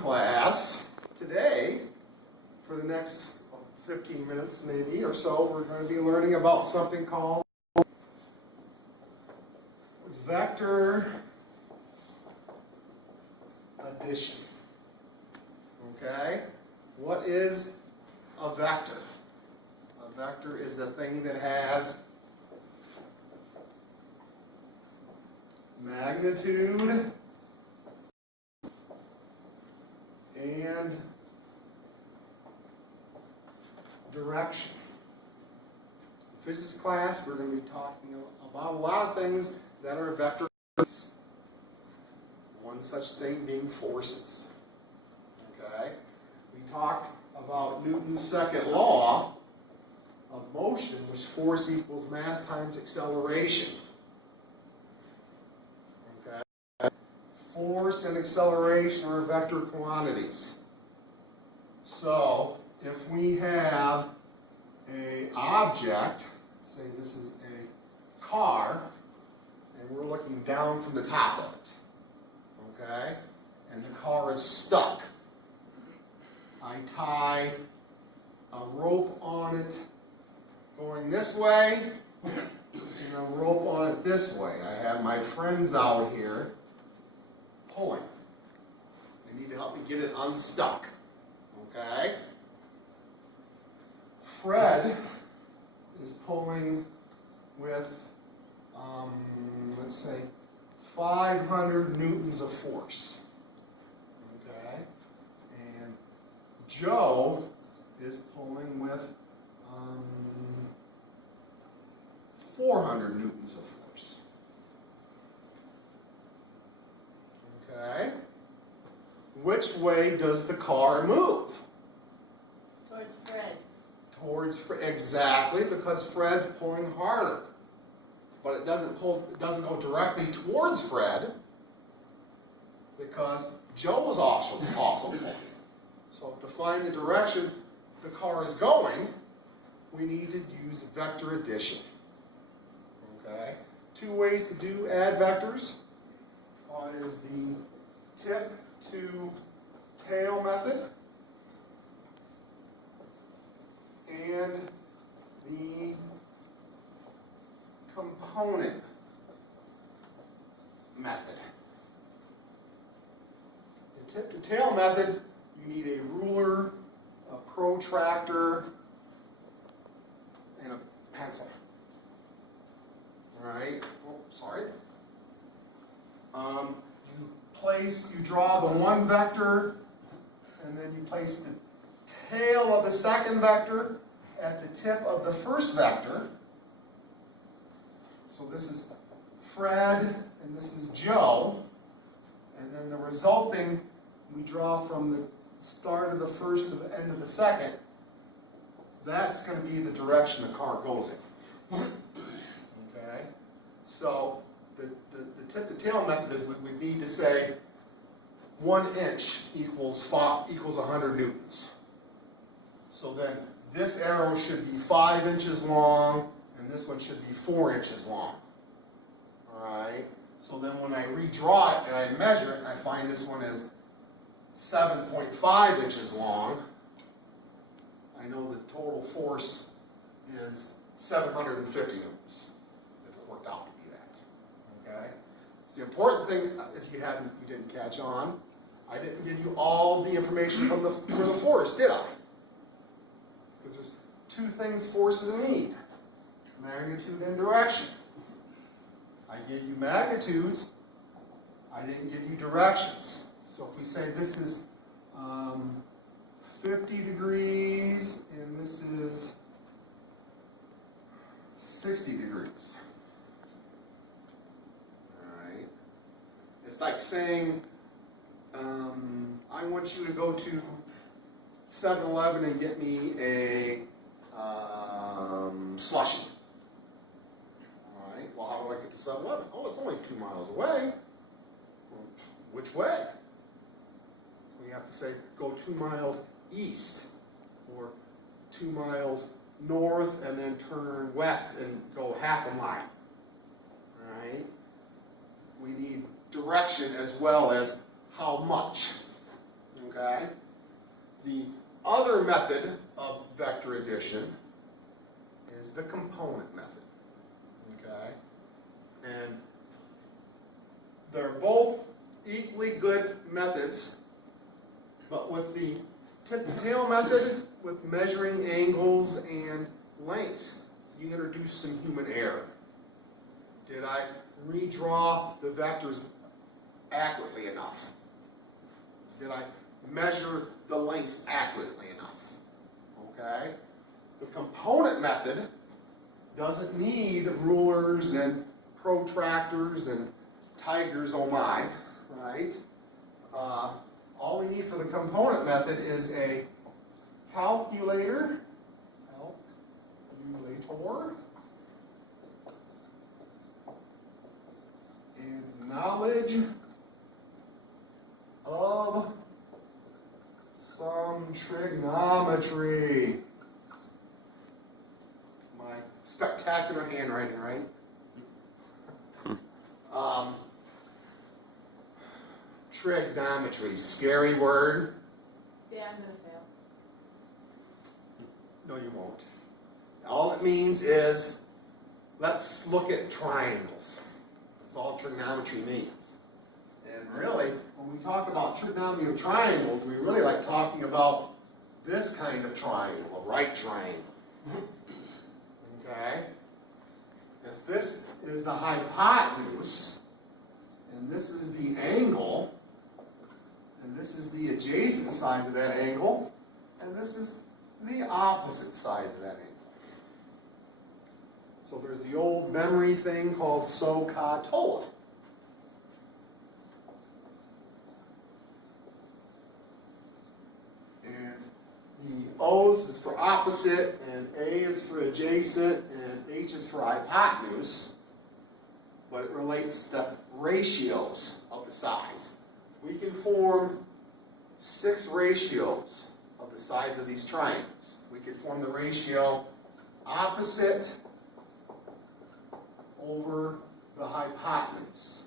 class today, for the next 15 minutes maybe or so, we're going to be learning about something called vector addition. Okay? What is a vector? A vector is a thing that has magnitude and direction. In physics class, we're going to be talking about a lot of things that are vectors. One such thing being forces. Okay? We talked about Newton's second law of motion, which force equals mass times acceleration. Okay? Force and acceleration are vector quantities. So, if we have an object, say this is a car, and we're looking down from the top of it, okay, and the car is stuck, I tie a rope on it going this way, and a rope on it this way. I have my friends out here pulling. They need to help me get it unstuck, okay? Fred is pulling with, let's say, 500 newtons of force. Okay? And Joe is pulling with 400 newtons of force. Okay? Which way does the car move? Towards Fred. Towards Fred, exactly, because Fred's pulling harder. But it doesn't go directly towards Fred, because Joe is also pulling. So to find the direction the car is going, we need to use vector addition. Okay? Two ways to add vectors. One is the tip to tail method, and the component method. The tip to tail method, you need a ruler, a protractor, and a pencil. Alright, oh, sorry. You draw the one vector, and then you place the tail of the second vector at the tip of the first vector. So this is Fred, and this is Joe. And then the resulting, we draw from the start of the first to the end of the second. That's going to be the direction the car goes in. Okay? So the tip to tail method is we need to say 1 inch equals 100 newtons. So then this arrow should be 5 inches long, and this one should be 4 inches long. Alright? So then when I redraw it and I measure it, I find this one is 7.5 inches long. I know the total force is 750 newtons, if it worked out to be that. Okay? The important thing, if you didn't catch on, I didn't give you all the information for the force, did I? Because there's two things forces need: magnitude and direction. I gave you magnitudes, I didn't give you directions. So if we say this is 50 degrees and this is 60 degrees. Alright. It's like saying, I want you to go to 7-Eleven and get me a slushie. Alright, well, how do I get to 7-Eleven? Oh, it's only 2 miles away. Well, which way? We have to say, go 2 miles east, or 2 miles north, and then turn west and go half a mile. Alright? We need direction as well as how much. Okay? other method of vector addition is the component method, okay? And they're both equally good methods, but with the tip-to-tail method, with measuring angles and lengths, you introduce some human error. Did I redraw the vectors accurately enough? Did I measure the lengths accurately enough? Okay? The component method doesn't need rulers and protractors and tigers, oh my, right? All we need for the component method is a calculator, and knowledge of some trigonometry. My spectacular handwriting, right? Trigonometry, scary word. Yeah, I'm gonna fail. No, you won't. All it means is, let's look at triangles. That's all trigonometry means. And really, when we talk about trigonometry of triangles, we really like talking about this kind of triangle, a right triangle. Okay? If this is the hypotenuse, and this is the angle, and this is the adjacent side to that angle, and this is the opposite side to that angle. So there's the old memory thing called SOHCAHTOA. And the O's is for opposite, and A is for adjacent, and H is for hypotenuse. But it relates the ratios of the sides. We can form 6 ratios of the sides of these triangles. We could form the ratio opposite over the hypotenuse.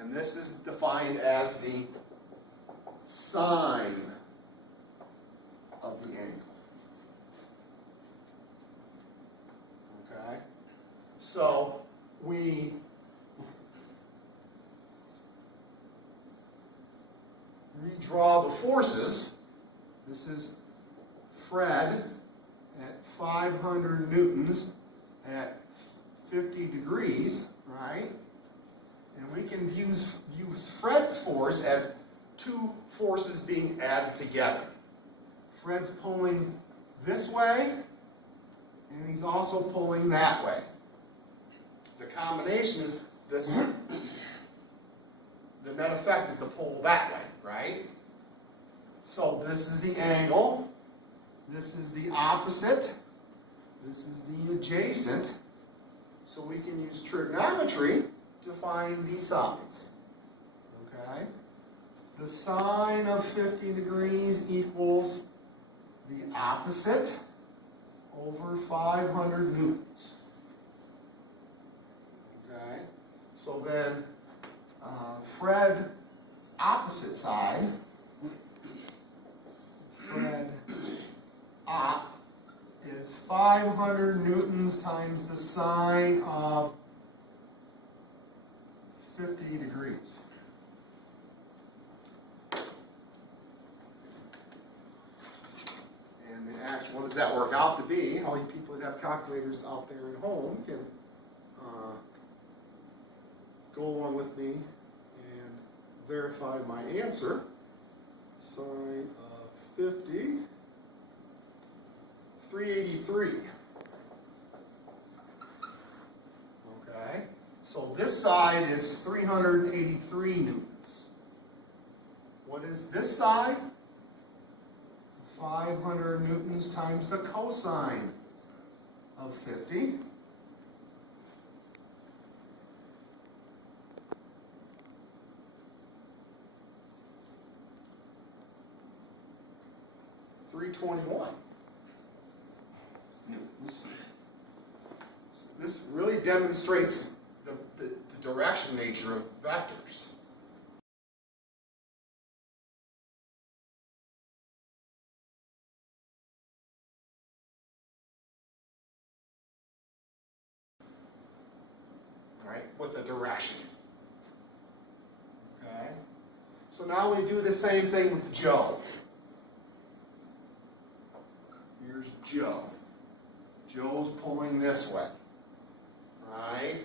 And this is defined as the sine of the angle. Okay? So we redraw the forces. This is Fred at 500 newtons at 50 degrees, right? And we can use Fred's force as 2 forces being added together. Fred's pulling this way, and he's also pulling that way. The combination is this. The net effect is the pull that way, right? So this is the angle. This is the opposite. This is the adjacent. So we can use trigonometry to find these sides. Okay? The sine of 50 degrees equals the opposite over 500 newtons. Okay? So then, Fred's opposite side, Fred op, is 500 newtons times the sine of 50 degrees. And the actual, what does that work out to be? All you people that have calculators out there at home can go along with me and verify my answer. Sine of 50, 383. Okay, so this side is 383 newtons. What is this side? 500 newtons times the cosine of 50. .321 newtons. This really demonstrates the direction nature of vectors. with a direction. Okay? So now we do the same thing with Joe. Here's Joe. Joe's pulling this way. Right?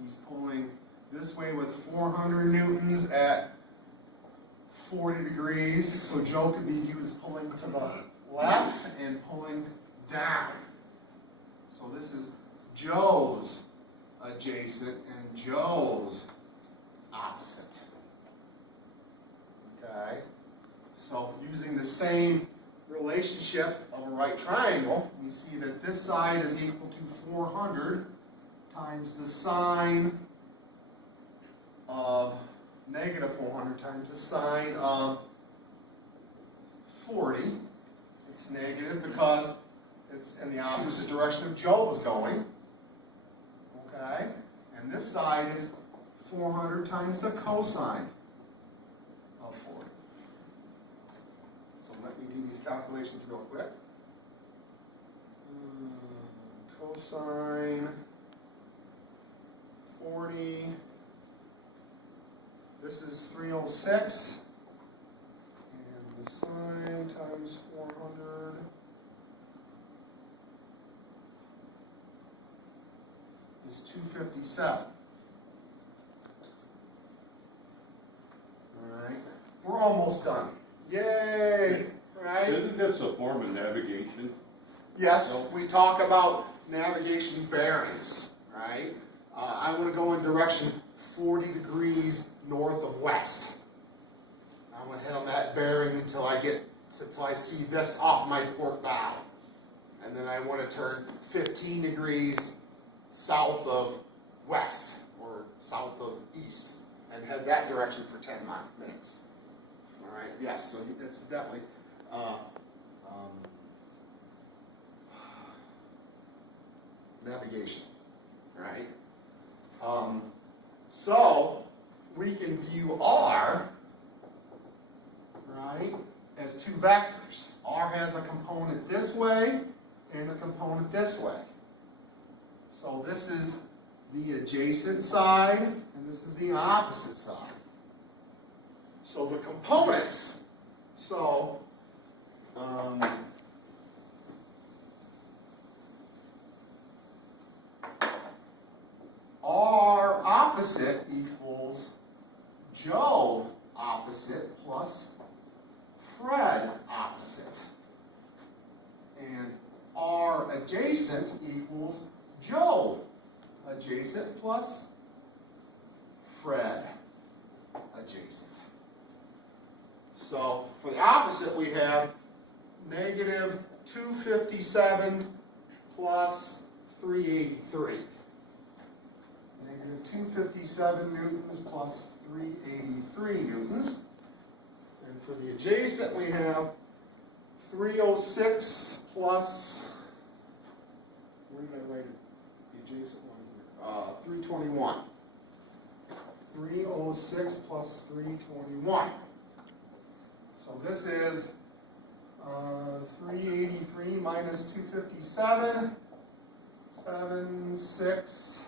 He's pulling this way with 400 newtons at 40 degrees. So Joe could be viewed as pulling to the left and pulling down. So this is Joe's adjacent and Joe's opposite. Okay? So using the same relationship of a right triangle, we see that this side is equal to 400 times the sine of negative 400 times the sine of 40. It's negative because it's in the opposite direction of Joe was going. Okay? And this side is 400 times the cosine of 40. So let me do these calculations real quick. Cosine 40. This is 306. And the sine times 400 is 257. Alright, we're almost done. Yay! Right? Isn't this a form of navigation? Yes, we talk about navigation bearings, right? I want to go in direction 40 degrees north of west. I'm going to hit on that bearing until I see this off my port bow. And then I want to turn 15 degrees south of west or south of east and head that direction for 10 minutes. All right, yes, so it's definitely navigation, right? So we can view R, right, as two vectors. R has a component this way and a component this way. So this is the adjacent side and this is the opposite side. So the components, R opposite equals Joe opposite plus Fred opposite. And R adjacent equals Joe adjacent plus Fred adjacent. So for the opposite we have negative 257 plus 383. Negative 257 newtons plus 383 newtons. And for the adjacent we have 306 plus, where did I write it? The adjacent one here. 321. 306 plus 321. So this is 383 minus 257, 7, 6,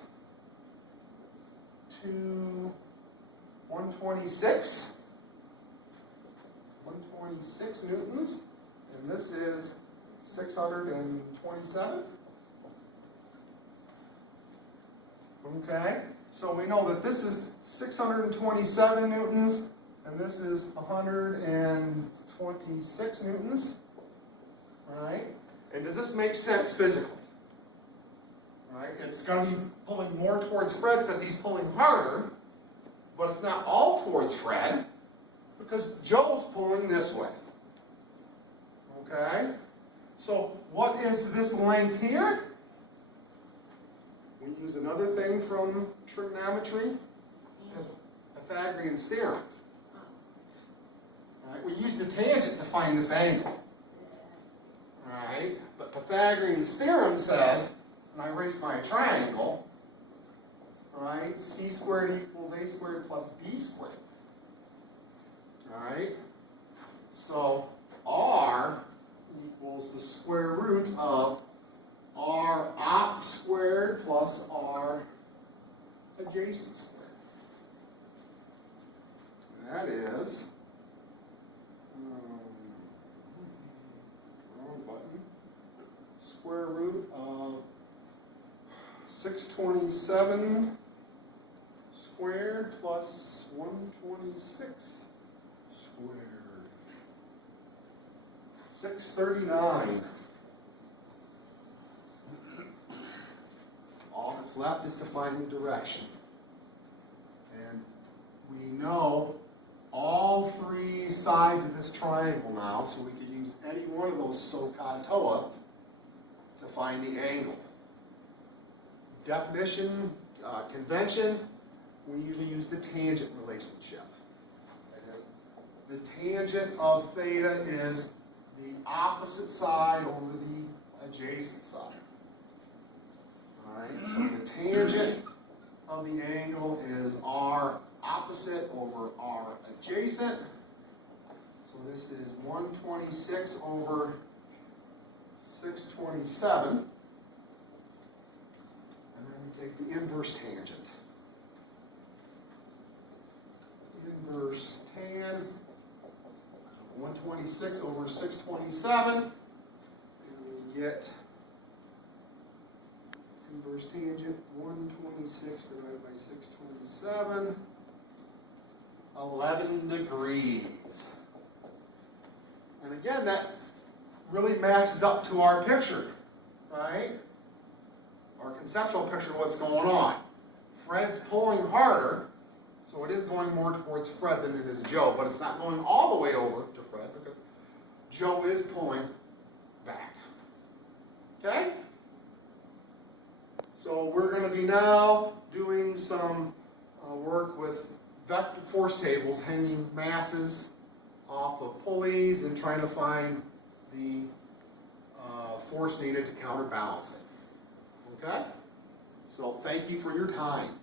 2, 126. 126 newtons. And this is 627. Okay, so we know that this is 627 newtons, and this is 126 newtons. Right? And does this make sense physically? Right? It's going to be pulling more towards Fred because he's pulling harder, but it's not all towards Fred because Joe's pulling this way. Okay? So what is this length here? We use another thing from trigonometry, Pythagorean theorem. Right? We use the tangent to find this angle. Right? But Pythagorean theorem says, and I erased my triangle, right? C squared equals A squared plus B squared. Right? So R equals the square root of R op squared plus R adjacent square. That is, wrong button, square root of 627 squared plus 126 squared. 639. All that's left is to find the direction. And we know all three sides of this triangle now, so we could use any one of those SOHCAHTOA to find the angle. Definition, convention, we usually use the tangent relationship. The tangent of theta is the opposite side over the adjacent side. Alright, so the tangent of the angle is r opposite over r adjacent. So this is 126 over 627. And then we take the inverse tangent. Inverse tan, 126 over 627. And we get inverse tangent, 126 divided by 627, 11 degrees. And again, that really matches up to our picture, right? Our conceptual picture of what's going on. Fred's pulling harder, so it is going more towards Fred than it is Joe, but it's not going all the way over to Fred because Joe is pulling back. Okay? So we're going to be now doing some work with vector force tables, hanging masses off of pulleys and trying to find the force needed to counterbalance it. Okay? So thank you for your time.